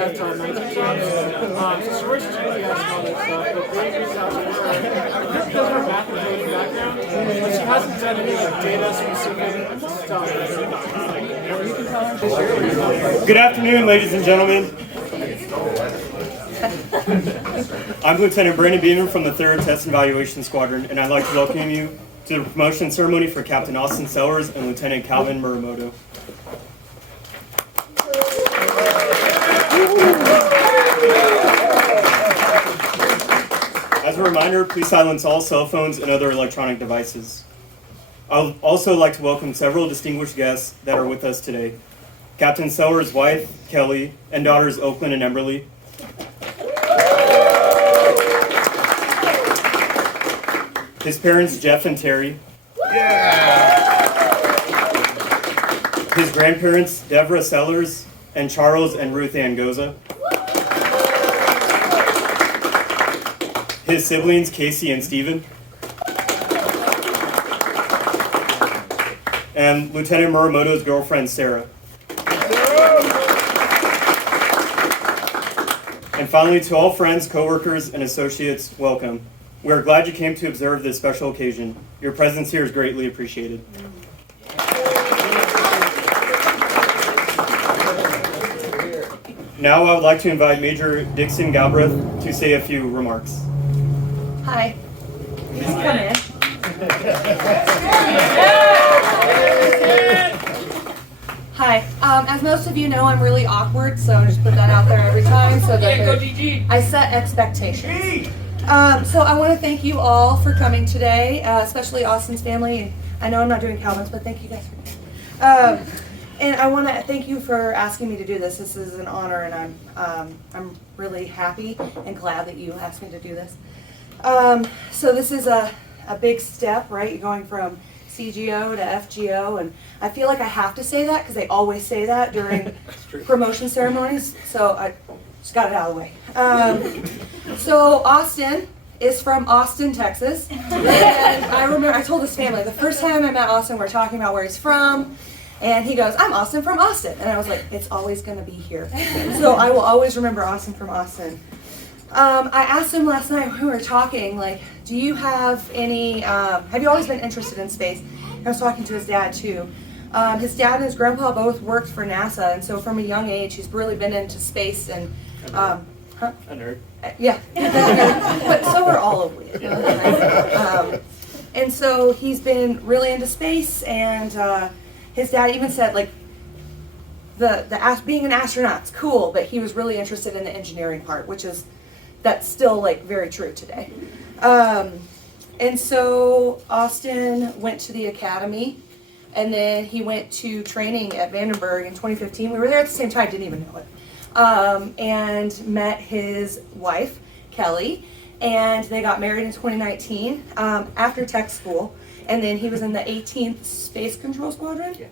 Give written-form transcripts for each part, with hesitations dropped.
at 19 jobs. So she works at GPS and all that stuff, but Brady reached out to her because of her background, but she hasn't done any like data specific stuff. Good afternoon, ladies and gentlemen. I'm Lieutenant Brandon Beamer from the 3rd Test and Evaluation Squadron, and I'd like to welcome you to the promotion ceremony for Captain Austin Sellers and Lieutenant Calvin Muramoto. As a reminder, please silence all cell phones and other electronic devices. I would also like to welcome several distinguished guests that are with us today. Captain Sellers' wife, Kelly, and daughters Oakland and Emberly. His parents, Jeff and Terry. His grandparents, Deborah Sellers and Charles and Ruth Ann Goza. His siblings, Casey and Stephen. And Lieutenant Muramoto's girlfriend, Sarah. And finally, to all friends, coworkers, and associates, welcome. We are glad you came to observe this special occasion. Your presence here is greatly appreciated. Now I would like to invite Major Dixon Galbraith to say a few remarks. Hi. Please come in. Hi. As most of you know, I'm really awkward, so I just put that out there every time so that I set expectations. So I want to thank you all for coming today, especially Austin's family. I know I'm not doing Calvin's, but thank you guys for and I want to thank you for asking me to do this. This is an honor, and I'm really happy and glad that you asked me to do this. So this is a big step, right? You're going from CGO to FGO, and I feel like I have to say that because they always say that during promotion ceremonies, so I just got it out of the way. So Austin is from Austin, Texas, and I remember I told his family the first time I met Austin, we were talking about where he's from, and he goes, "I'm Austin from Austin," and I was like, "It's always going to be here." So I will always remember Austin from Austin. I asked him last night when we were talking, like, do you have any, have you always been interested in space? I was talking to his dad too. His dad and his grandpa both worked for NASA, and so from a young age, he's really been into space and, A nerd. Yeah, but so are all of we. And so he's been really into space, and his dad even said, like, being an astronaut's cool, but he was really interested in the engineering part, that's still like very true today. And so Austin went to the academy, and then he went to training at Vandenberg in 2015. We were there at the same time, didn't even know it. And met his wife, Kelly, and they got married in 2019 after tech school, and then he was in the 18th Space Control Squadron. Yeah.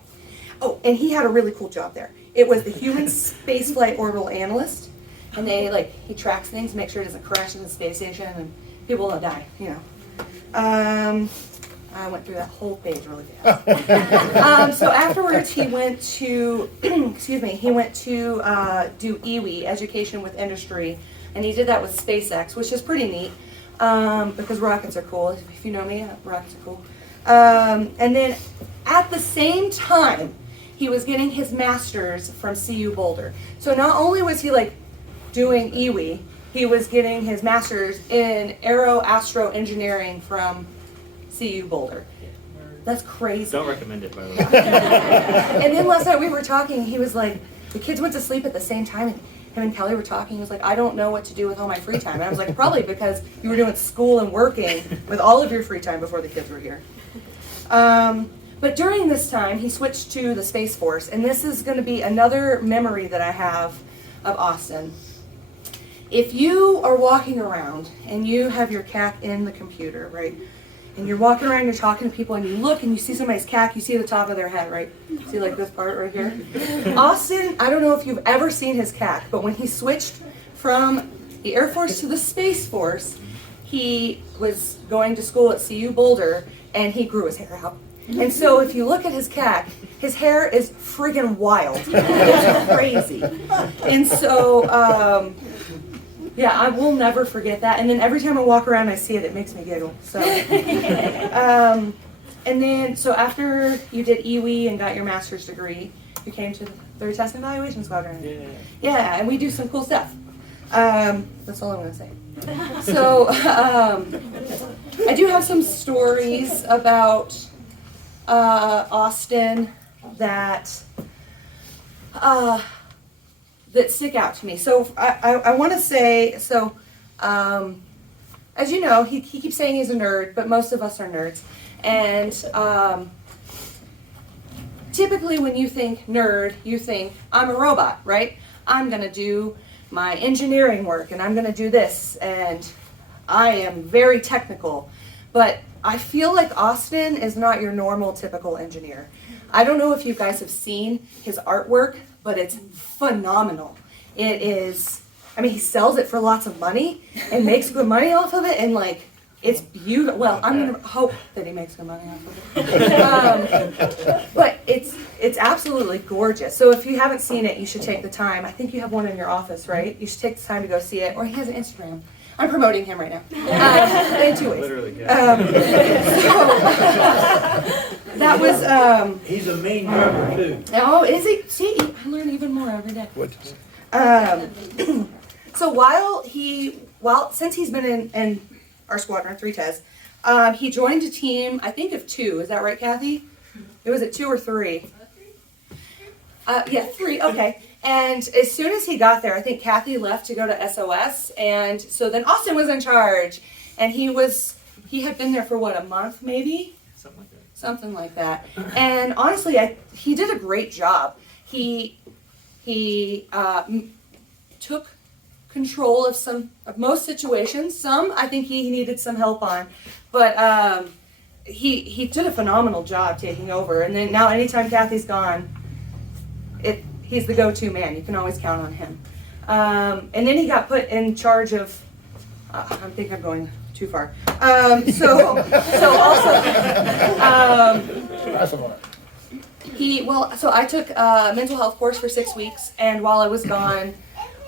Oh, and he had a really cool job there. It was the Human Spaceflight Orbital Analyst, and he tracks things, make sure it doesn't crash in the space station, and people don't die, you know. I went through that whole page really fast. So afterwards, he went to, do EWI, Education with Industry, and he did that with SpaceX, which is pretty neat, because rockets are cool. If you know me, rockets are cool. And then at the same time, he was getting his master's from CU Boulder. So not only was he doing EWI, he was getting his master's in aero-astro engineering from CU Boulder. That's crazy. Don't recommend it, by the way. And then last night we were talking, he was like, the kids went to sleep at the same time, and him and Kelly were talking. He was like, I don't know what to do with all my free time. And I was like, probably because you were doing school and working with all of your free time before the kids were here. But during this time, he switched to the Space Force, and this is going to be another memory that I have of Austin. If you are walking around and you have your CAC in the computer, right, and you're walking around, you're talking to people, and you look and you see somebody's CAC, you see the top of their head, right? See this part right here? Austin, I don't know if you've ever seen his CAC, but when he switched from the Air Force to the Space Force, he was going to school at CU Boulder, and he grew his hair out. And so if you look at his CAC, his hair is friggin' wild. It's crazy. And so, yeah, I will never forget that. And then every time I walk around and I see it, it makes me giggle. So, and then, so after you did EWE and got your master's degree, you came to the 3rd Test and Evaluation Squadron. Yeah, and we do some cool stuff. That's all I'm going to say. So, I do have some stories about Austin that that stick out to me. So I want to say, so as you know, he keeps saying he's a nerd, but most of us are nerds. And typically when you think nerd, you think, I'm a robot, right? I'm going to do my engineering work and I'm going to do this and I am very technical. But I feel like Austin is not your normal typical engineer. I don't know if you guys have seen his artwork, but it's phenomenal. It is, I mean, he sells it for lots of money and makes good money off of it, and like, it's beautiful. Well, I'm gonna hope that he makes good money off of it. But it's absolutely gorgeous. So if you haven't seen it, you should take the time. I think you have one in your office, right? You should take the time to go see it. Or he has an Instagram. I'm promoting him right now. In 2 ways. Literally, yeah. That was. He's a mean drummer too. Oh, is he? See, I learn even more every day. So since he's been in our squadron, 3 TES, he joined a team, I think of 2. Is that right, Kathy? It was at 2 or 3? Yeah, 3. Okay. And as soon as he got there, I think Kathy left to go to SOS, and so then Austin was in charge, and he had been there for what, a month maybe? Something like that. And honestly, he did a great job. He took control of most situations. Some I think he needed some help on, but he did a phenomenal job taking over. And then now, anytime Kathy's gone, he's the go-to man. You can always count on him. And then he got put in charge of. I think I'm going too far. So I took a mental health course for 6 weeks, and while I was gone,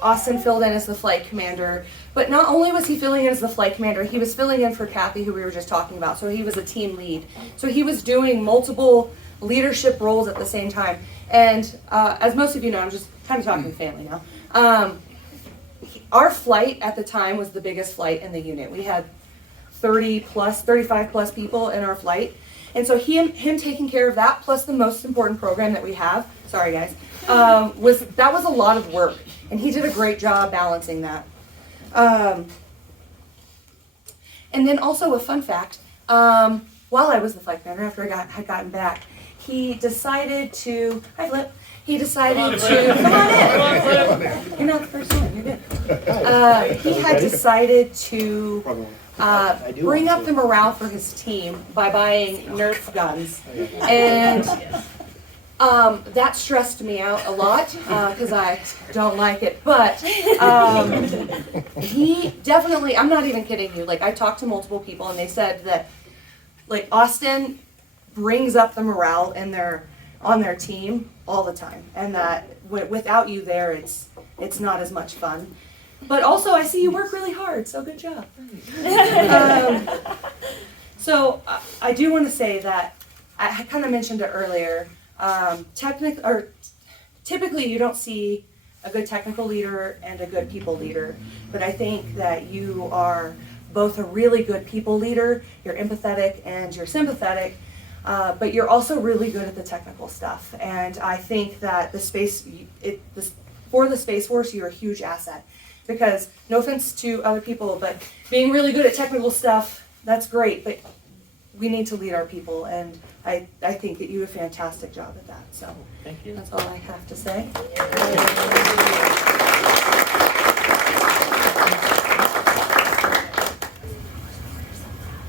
Austin filled in as the flight commander. But not only was he filling in as the flight commander, he was filling in for Kathy, who we were just talking about. So he was a team lead. So he was doing multiple leadership roles at the same time. And as most of you know, I'm just kind of talking family now. Our flight at the time was the biggest flight in the unit. We had 35 plus people in our flight. And so him taking care of that, plus the most important program that we have, sorry guys, was a lot of work. And he did a great job balancing that. And then also a fun fact, while I was the flight commander, after I had gotten back, he decided to, hi Flip, come on in. You're not the first one, you're good. He had decided to bring up the morale for his team by buying Nerf guns. And that stressed me out a lot because I don't like it. But he definitely, I'm not even kidding you, like I talked to multiple people and they said that like Austin brings up the morale on their team all the time, and that without you there, it's not as much fun. But also, I see you work really hard, so good job. So I do want to say that I kind of mentioned it earlier. Typically, you don't see a good technical leader and a good people leader, but I think that you are both a really good people leader. You're empathetic and you're sympathetic. But you're also really good at the technical stuff, and I think that for the Space Force, you're a huge asset. Because, no offense to other people, but being really good at technical stuff, that's great, but we need to lead our people, and I think that you do a fantastic job at that. So Thank you. That's all I have to say.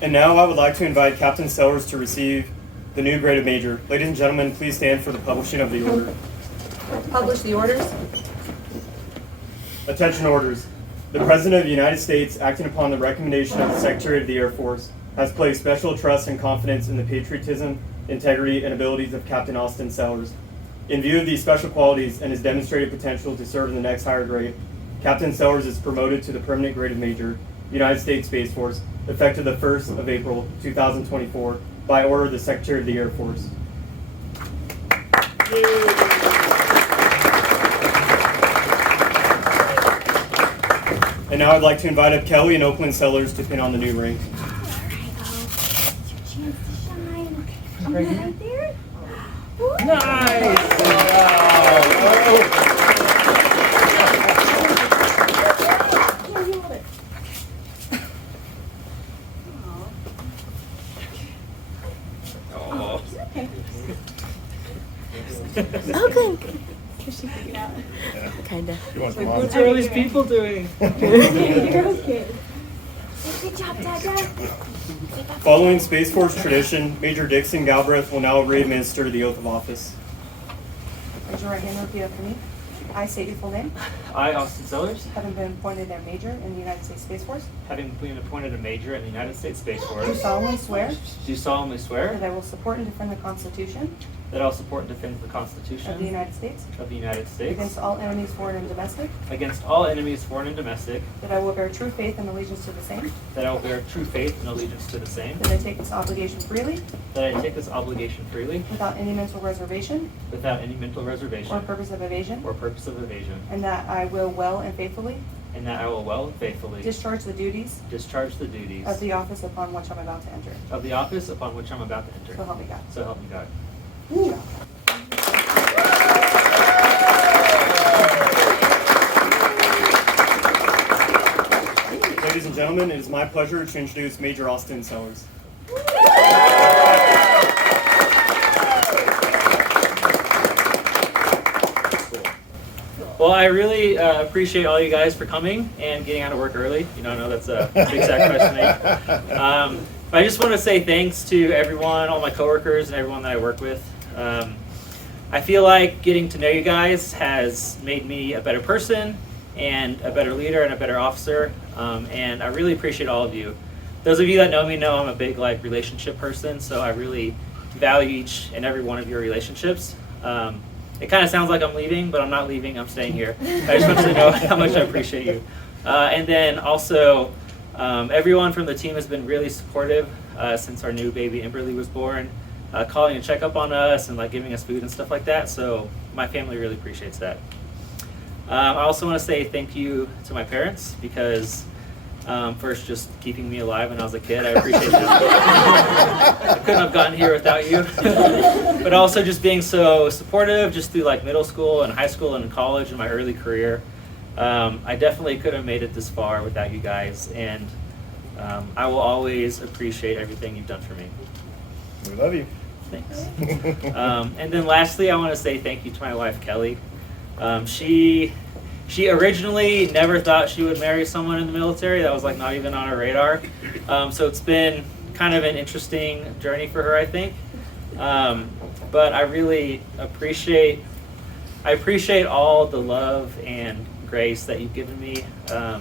And now I would like to invite Captain Sellers to receive the new grade of Major. Ladies and gentlemen, please stand for the publishing of the order. Publish the orders. Attention orders. The President of the United States, acting upon the recommendation of the Secretary of the Air Force, has placed special trust and confidence in the patriotism, integrity, and abilities of Captain Austin Sellers. In view of these special qualities and his demonstrated potential to serve in the next higher grade, Captain Sellers is promoted to the permanent grade of Major, United States Space Force, effective the 1st of April, 2024, by order of the Secretary of the Air Force. And now I'd like to invite up Kelly and Oakland Sellers to pin on the new ring. Right there. Okay. Kinda. What are all these people doing? You're okay. Good job, Dada. Following Space Force tradition, Major Dixon Galbraith will now re-administer the oath of office. Raise your right hand and repeat after me. I state your full name, I, Austin Sellers, having been appointed a major in the United States Space Force, having been appointed a major in the United States Space Force, do solemnly swear do solemnly swear that I will support and defend the Constitution that I'll support and defend the of the Constitution United States of the United States against all enemies, foreign and domestic, against all enemies, foreign and domestic, that I will bear true faith and allegiance to the same, that I will bear true faith and allegiance to the same, that I take this obligation freely that I take this obligation freely without any mental reservation without any mental or reservation purpose of evasion, or purpose of evasion, and that I will well and faithfully and that I will well and faithfully discharge the duties discharge the duties of the office upon which I'm about to enter. of the office upon which I'm about to enter. So help me God. So help me God. Good job. Ladies and gentlemen, it is my pleasure to introduce Major Austin Sellers. Well, I really appreciate all you guys for coming and getting out of work early. You know, I know that's a big sacrifice to make. But I just want to say thanks to everyone, all my coworkers, and everyone that I work with. I feel like getting to know you guys has made me a better person and a better leader and a better officer. And I really appreciate all of you. Those of you that know me know I'm a big relationship person, so I really value each and every one of your relationships. It kind of sounds like I'm leaving, but I'm not leaving. I'm staying here. I just want you to know how much I appreciate you. And then also, everyone from the team has been really supportive since our new baby Emberly was born, calling to check up on us and giving us food and stuff like that. So my family really appreciates that. I also want to say thank you to my parents because first just keeping me alive when I was a kid. I appreciate that. I couldn't have gotten here without you. But also just being so supportive just through middle school and high school and college and my early career. I definitely couldn't have made it this far without you guys, and I will always appreciate everything you've done for me. We love you. Thanks. And then lastly, I want to say thank you to my wife, Kelly. She originally never thought she would marry someone in the military. That was not even on her radar. So it's been kind of an interesting journey for her, I think. But I really appreciate all the love and grace that you've given me. I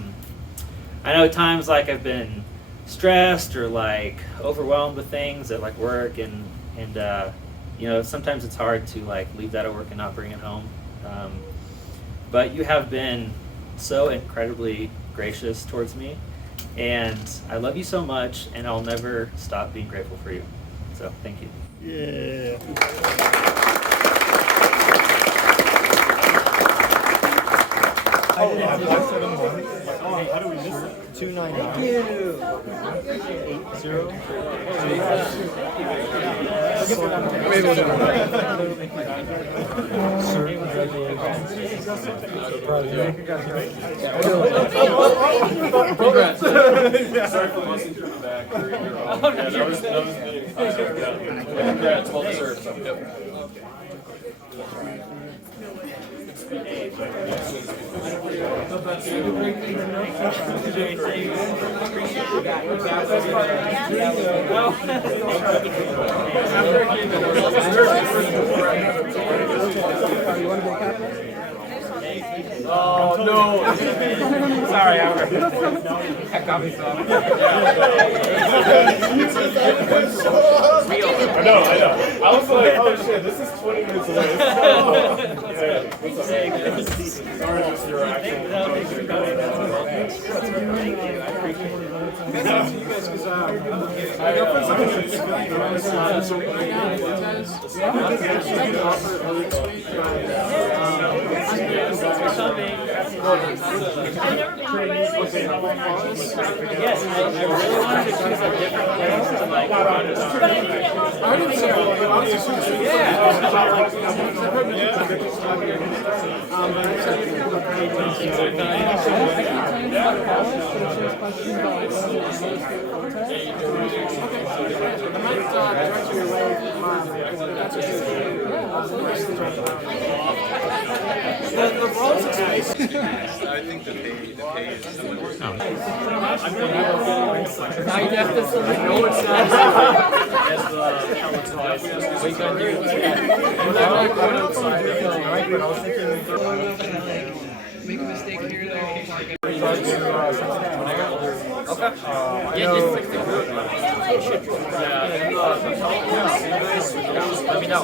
know at times I've been stressed or overwhelmed with things at work and sometimes it's hard to leave that at work and not bring it home. But you have been so incredibly gracious towards me, and I love you so much, and I'll never stop being grateful for you. So thank you. Yeah. How do we miss it? 299. Congrats. Sorry for listening to the back. That was congrats, well deserved. Yep. Oh, Oh, no. Sorry, Albert. That got me some. I know. I was like, oh shit, this is 20 minutes away. Sorry, just your actual. My girlfriend's like a civilian, so right now, Yes, I really wanted to choose a different place to like run it. I didn't say the roles of space. I think the pay is similar. I know it's not. We can do make a mistake here, let me know.